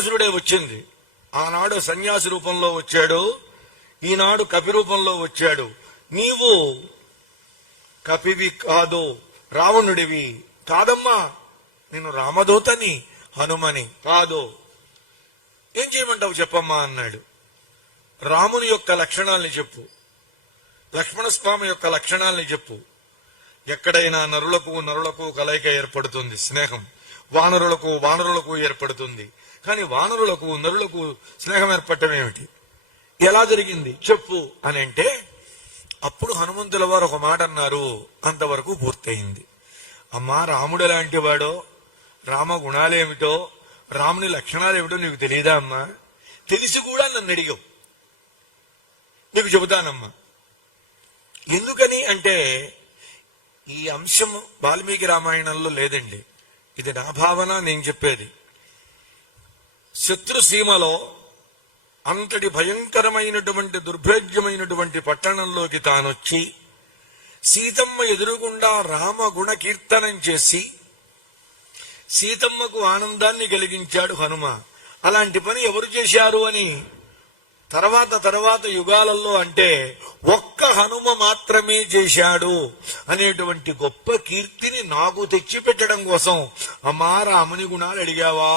రావణాసురుడే వచ్చింది. ఆనాడు సన్యాసి రూపంలో వచ్చాడు, ఈనాడు కపి రూపంలో వచ్చాడు. నీవు కపివి కాదు, రావణుడివి కాదమ్మా, నేను రామదూతని, హనుమని కాదు. ఏం చేయమంటావు చెప్పమ్మా అన్నాడు. రాముని యొక్క లక్షణాలని చెప్పు, లక్ష్మణస్వామి యొక్క లక్షణాలని చెప్పు. ఎక్కడైనా నరులకు కలయిక ఏర్పడుతుంది, స్నేహం. వానరులకు ఏర్పడుతుంది. కానీ వానరులకు నరులకు స్నేహం ఏర్పడటం ఏమిటి, ఎలా జరిగింది చెప్పు అని అంటే, అప్పుడు హనుమంతుల వారు ఒక మాట అన్నారు. అంతవరకు పూర్తయింది. అమ్మా, రాముడు ఎలాంటి వాడో, రామ గుణాలేమిటో, రాముని లక్షణాలు ఏమిటో నీకు తెలియదా అమ్మా? తెలిసి కూడా నన్ను అడిగావు, నీకు చెబుతానమ్మా. ఎందుకని అంటే, ఈ అంశం వాల్మీకి రామాయణంలో లేదండి. ఇది నా భావన, నేను చెప్పేది. శత్రుసీమలో అంతటి భయంకరమైనటువంటి దుర్భేద్యమైనటువంటి పట్టణంలోకి తానొచ్చి సీతమ్మ ఎదురుగుండా రామ గుణ కీర్తనం చేసి సీతమ్మకు ఆనందాన్ని కలిగించాడు హనుమ. అలాంటి పని ఎవరు చేశారు అని తర్వాత యుగాలలో అంటే ఒక్క హనుమ మాత్రమే చేశాడు అనేటువంటి గొప్ప కీర్తిని నాకు తెచ్చిపెట్టడం కోసం అమ్మా రాముని గుణాలు అడిగావా